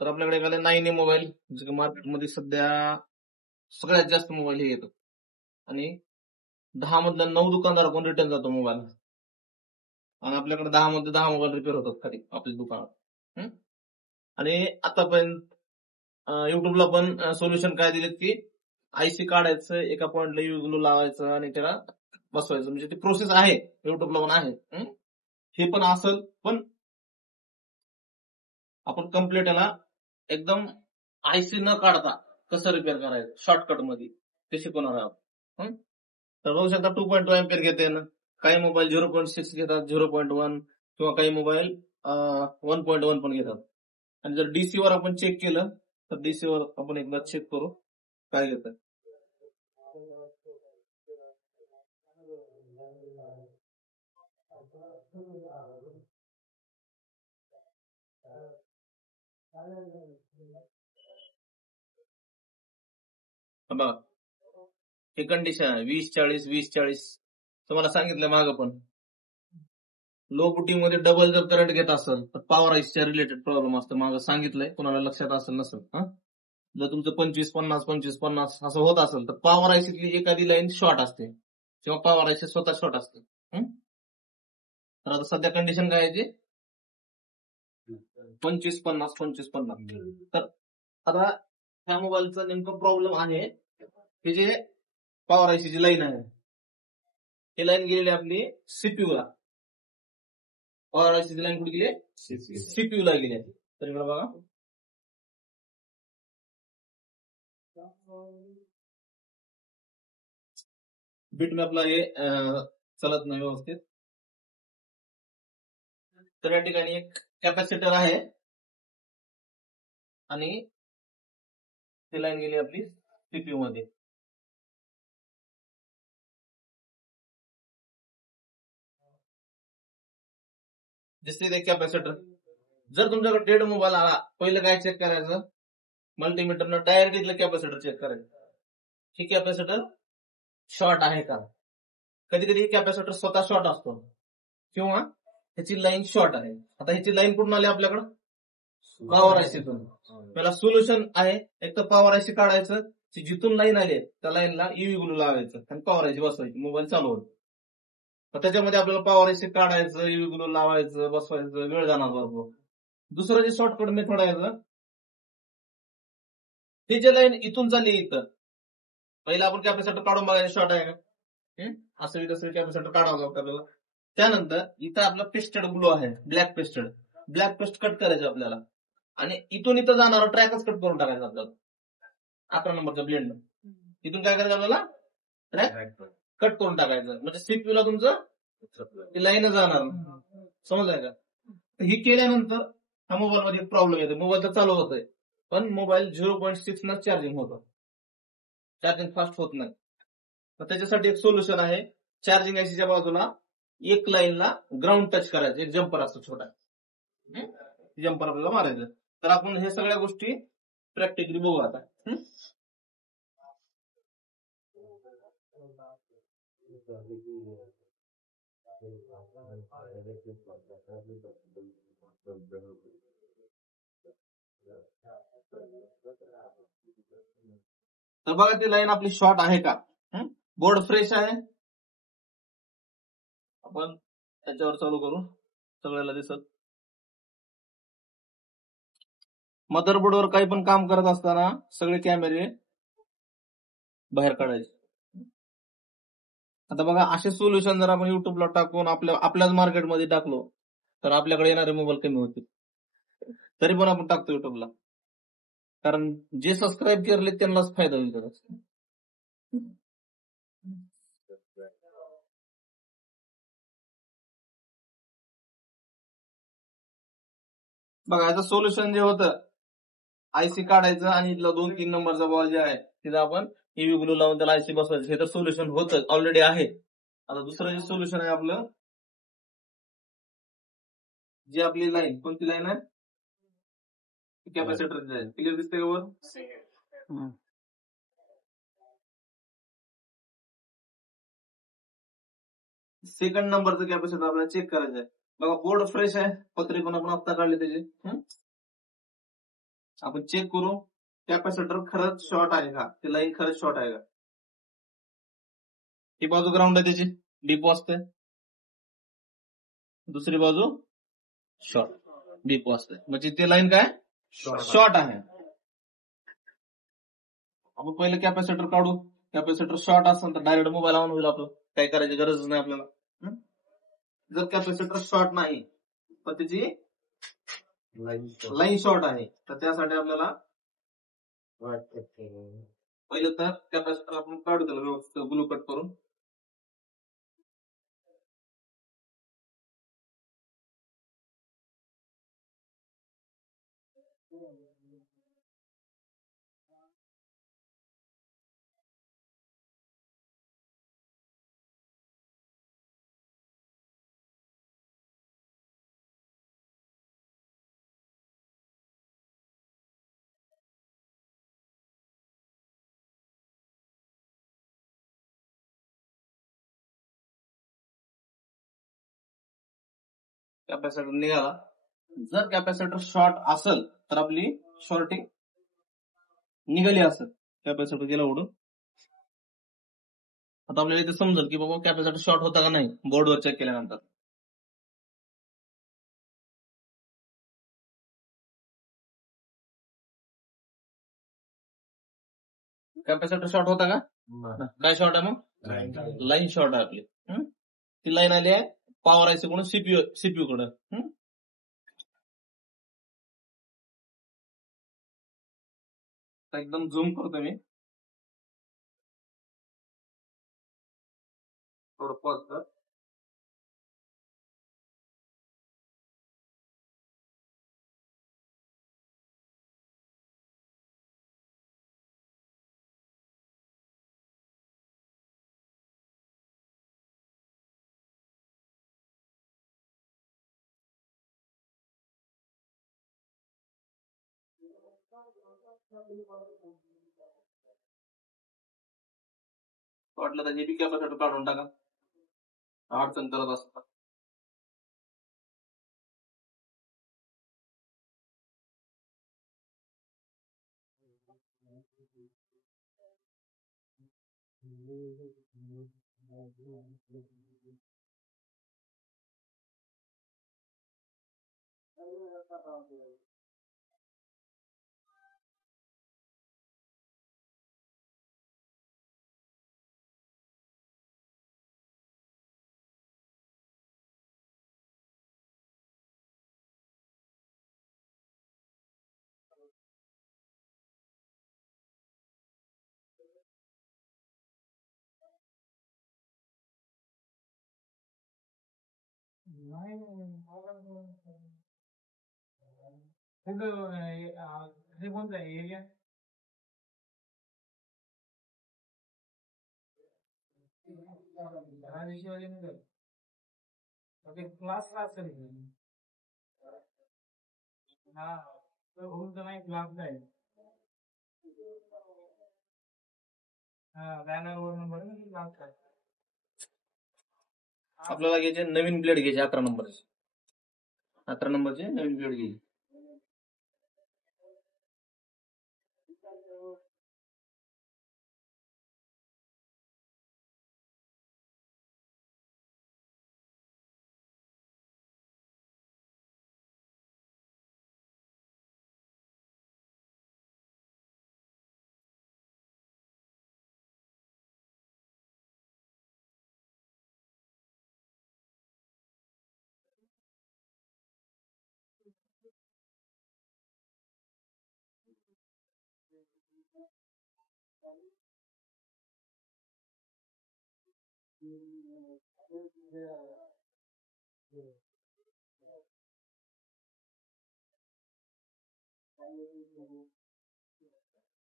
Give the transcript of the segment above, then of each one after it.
तर आपल्याकडे एक आले 9A मोबाईल, जे मार्केटमध्ये सध्या सगळ्यात जास्त मोबाईल हे येतात. आणि 10 मधल्या 9 दुकानदार रिटर्न जातो मोबाईल. आणि आपल्याकडे 10 मध्ये 10 मोबाईल रिपेअर होतात खाली आपल्या दुकानात. आणि आतापर्यंत युट्यूबला पण सोल्युशन काय दिलेत की आयसी काढायचं, एका पॉइंटला युज लावायचं आणि त्याला बसवायचं. म्हणजे ती प्रोसेस आहे, युट्यूबला पण आहे. हे पण असेल, पण आपण कम्प्लीट याला एकदम आयसी न काढता कसं रिपेअर करायचं शॉर्टकट मध्ये ते शिकवणार आहोत. तर बघू शकता 2.2 एम्पियर घेते ना, काही मोबाईल 0.6 घेतात, 0.1 किंवा काही मोबाईल 1.1 पण घेतात. आणि जर डीसी वर आपण चेक केलं तर डीसी वर आपण एकदा चेक करू काय घेतात. बघा हे कंडिशन आहे 20-40 20-40. तुम्हाला सांगितलं मागं पण लो बुटिंग मध्ये डबल जर करंट घेत असेल तर पॉवर आयसीच्या रिलेटेड प्रॉब्लेम असतं. मागं सांगितलंय, कोणाला लक्षात असेल नसेल. जर तुमचं 25-50 असं होत असेल तर पॉवर आयसीतली एखादी लाईन शॉर्ट असते किंवा पॉवर आयसी स्वतः शॉर्ट असते. तर आता सध्या कंडिशन काय आहे, 25-50. तर आता ह्या मोबाईलचा नेमका प्रॉब्लेम आहे हे जे पॉवर आयसीची लाईन आहे, ही लाईन गेलेली आपली सीपीयू ला. पॉवर आयसीची लाईन कुठे गेली, सीपीयू ला गेली. तर इकडे बघा बिटमॅपला हे चलत नाही व्यवस्थित. तर या ठिकाणी एक कॅपॅसिटर आहे आणि ती लाईन गेली आपली सीपीयू मध्ये. दिसते ते कॅपॅसिटर. जर तुमच्याकडे डेड मोबाईल आला, पहिलं काय चेक करायचं, मल्टीमीटरनं डायरेक्ट इथलं कॅपॅसिटर चेक करायचं, ही कॅपॅसिटर शॉर्ट आहे का. कधी कधी कॅपॅसिटर स्वतः शॉर्ट असतो किंवा ह्याची लाईन शॉर्ट आहे. आता ह्याची लाईन कुठून आली आपल्याकडं, पॉवर आयसीतून. त्याला सोल्युशन आहे, एक तर पॉवर आयसी काढायचं, जिथून लाईन आली त्या लाईनला ईव्ही ग्लू लावायचं आणि पॉवर आयसी बसवायची, मोबाईल चालू होतो. तर त्याच्यामध्ये आपल्याला पॉवर आयसी काढायचं, ईव्ही ग्लू लावायचं, बसवायचं, वेळ जाणार भरपूर. दुसरं जे शॉर्टकट मेथड आहे, ते जे लाईन इथून चालली इथं, पहिला आपण कॅपॅसिटर काढून बघायचं शॉर्ट आहे का, असं तसं कॅपॅसिटर काढावं लागतं आपल्याला. त्यानंतर इथं आपला पेस्टेड ग्लू आहे, ब्लॅक पेस्ट कट करायचं आपल्याला आणि इथून इथं जाणार ट्रॅकच कट करून टाकायचा आपल्याला. 11 नंबरचा ब्लेंड इथून काय करायचं आपल्याला, ट्रॅक कट करून टाकायचं. म्हणजे सीपीयू ला तुमचं लाईन जाणार, समजलंय का. ही केल्यानंतर हा मोबाईल मध्ये प्रॉब्लेम येतो, मोबाईल तर चालू होतोय पण मोबाईल 0.6 न चार्जिंग होतं, चार्जिंग फास्ट होत नाही. तर त्याच्यासाठी एक सोल्युशन आहे, चार्जिंग आयसीच्या बाजूला एक लाईनला ग्राउंड टच करायचं, एक जम्पर असतो छोटा, जम्पर आपल्याला मारायचं. तर आपण हे सगळ्या गोष्टी प्रॅक्टिकली बघू आता. तर बघा ती लाईन आपली शॉर्ट आहे का, बोर्ड फ्रेश आहे, आपण त्याच्यावर चालू करू, सगळ्याला दिसत. मदरबोर्डवर काही पण काम करत असताना सगळे कॅमेरे बाहेर काढायचे. आता बघा असे सोल्युशन जर आपण युट्यूबला टाकून आपल्याच मार्केटमध्ये टाकलो तर आपल्याकडे येणारे मोबाईल कमी होतील. तरी पण आपण टाकतो युट्यूबला, कारण जे सबस्क्राईब केले त्यांनाच फायदा होईल त्याचा. बघा याचं सोल्युशन जे होतं, आयसी काढायचं आणि इथला 2-3 नंबरचा बॉल जे आहे तिथं आपण ईव्ही ग्लू लावून त्याला आयसी बसवायचं. हे तर सोल्युशन होतं, ऑलरेडी आहे. आता दुसरं जे सोल्युशन आहे आपलं, जी आपली लाईन, कोणती लाईन आहे, कॅपॅसिटरची लाईन. क्लिअर दिसते का वर, सेकंड नंबरचं कॅपॅसिटर आपल्याला चेक करायचं आहे. बघा बोर्ड फ्रेश आहे, पत्रे पण आपण आता काढले त्याचे. आपण चेक करू कॅपॅसिटर खरंच शॉर्ट आहे का, ती लाईन खरंच शॉर्ट आहे का. ही बाजू ग्राउंड आहे त्याची, डीपो असते, दुसरी बाजू शॉर्ट डीपो असते, म्हणजे ती लाईन काय शॉर्ट आहे. आपण पहिले कॅपॅसिटर काढू. कॅपॅसिटर शॉर्ट असेल तर डायरेक्ट मोबाईल ऑन होईल, आपलं काही करायची गरज नाही आपल्याला. जर कॅपॅसिटर शॉर्ट नाही तर त्याची लाईन शॉर्ट आहे, तर त्यासाठी आपल्याला पहिले तर कॅपॅसिटर आपण काढू, त्याला व्यवस्थित ग्लू कट करून. कॅपॅसिटर निघाला. जर कॅपॅसिटर शॉर्ट असेल तर आपली शॉर्टिंग निघाली असेल, कॅपॅसिटर गेला उडून. आता आपल्याला इथे समजेल की बाबा कॅपॅसिटर शॉर्ट होता का नाही बोर्डवर चेक केल्यानंतर. कॅपॅसिटर शॉर्ट होता का, काय शॉर्ट आहे मग, लाईन शॉर्ट आहे आपली. ती लाईन आली आहे पॉवर आयसी कडून सीपीयू कडे. एकदम झूम करतो मी, थोडं पॉज कर. वाटलं तर हे बी कॅपॅसिटर काढून टाका, अडचण करत असतात. हे कोणता एरिया, क्लास असेल. हा होऊन तर नाही क्लास आहे. बॅनर वर नंबर क्लास आहे. आपल्याला घ्यायचे नवीन ब्लेड घ्यायचे 11 नंबरचे, 11 नंबरचे नवीन ब्लेड घ्यायचे.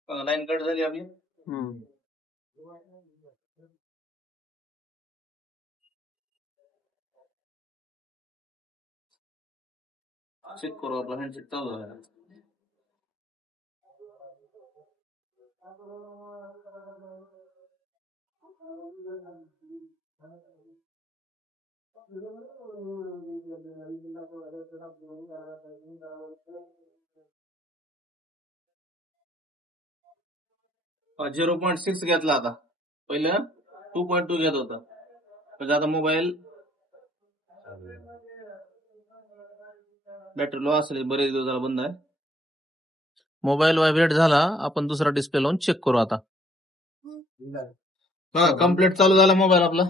लाईन कट झाली आपली. चेक करू, आपला हँडसेट चालू आहे. 0.6 घेतला आता, पहिलं 2.2 घेत होता, म्हणजे आता मोबाईल बॅटरी लो असेल, बरेच दिवस झाला बंद आहे. मोबाईल व्हायब्रेट झाला, आपण दुसरा डिस्प्ले लावून चेक करू आता. हा, कम्प्लीट चालू झाला मोबाईल आपला.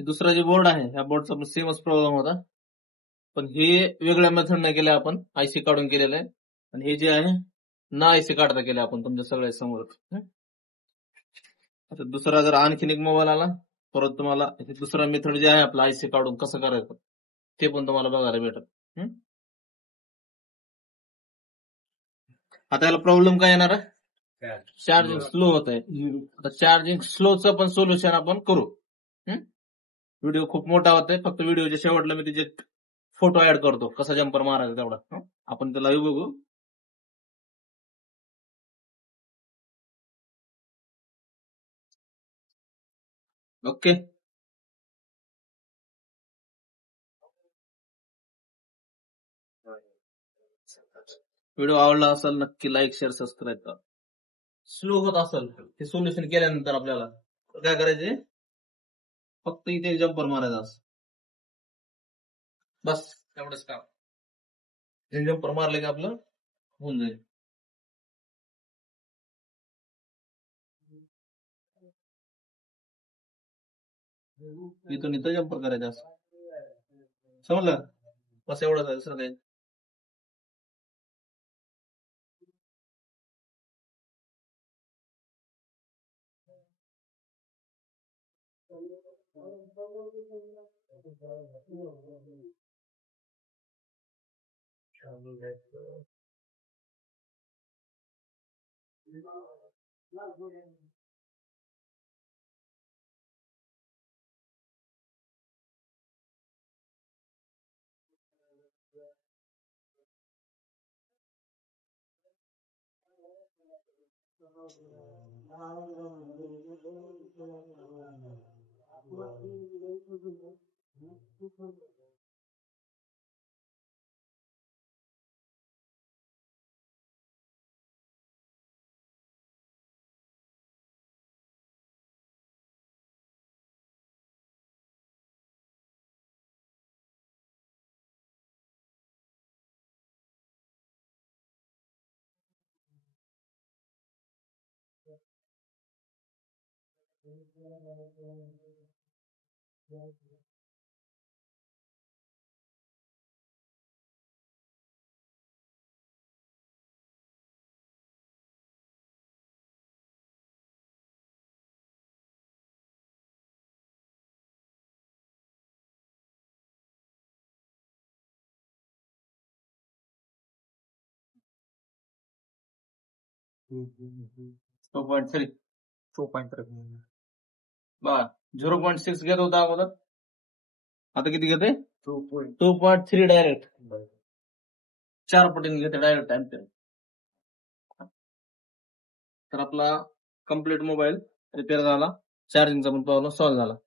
दुसरा जे बोर्ड आहे, ह्या बोर्डचा पण सेमच प्रॉब्लेम होता, पण हे वेगळ्या मेथडने केलंय आपण, आयसी काढून केलेलं आहे. आणि हे जे आहे ना, आयसी काढता केलं आपण तुमच्या सगळ्या समोर. आता दुसरा जर आणखीन एक मोबाईल आला, परत तुम्हाला दुसरा मेथड जे आहे आपला आयसी काढून कसं करायचं ते पण तुम्हाला बघायला भेटत. आता याला प्रॉब्लेम काय येणार आहे, चार्जिंग स्लो होत आहे. आता चार्जिंग स्लोचं पण सोल्युशन आपण करू. व्हिडिओ खूप मोठा होतोय, फक्त व्हिडिओच्या शेवटला मी तिचे फोटो ऍड करतो, कसा जम्पर मारायचा तेवढा. आपण त्याला बघू. ओके, व्हिडिओ आवडला असेल नक्की लाईक, शेअर, सबस्क्राईब करा. स्लो होत असेल हे सोल्युशन केल्यानंतर आपल्याला काय करायचे, फक्त इथे जम्पर मारायचा असं, बस एवढंच काम. जम्पर मारले की आपलं होऊन जाईल. इथून इथं जम्पर करायचं असं, समजलं, बस एवढंच आहे, सर काही. टू पॉईंट थ्री 0.6 घेत होता अगोदर, आता किती घेते, 2.3 डायरेक्ट, 4 पटीने घेते डायरेक्ट एम्पियर. तर आपला कम्प्लीट मोबाईल रिपेअर झाला, चार्जिंगचा पण प्रॉब्लेम सॉल्व्ह झाला.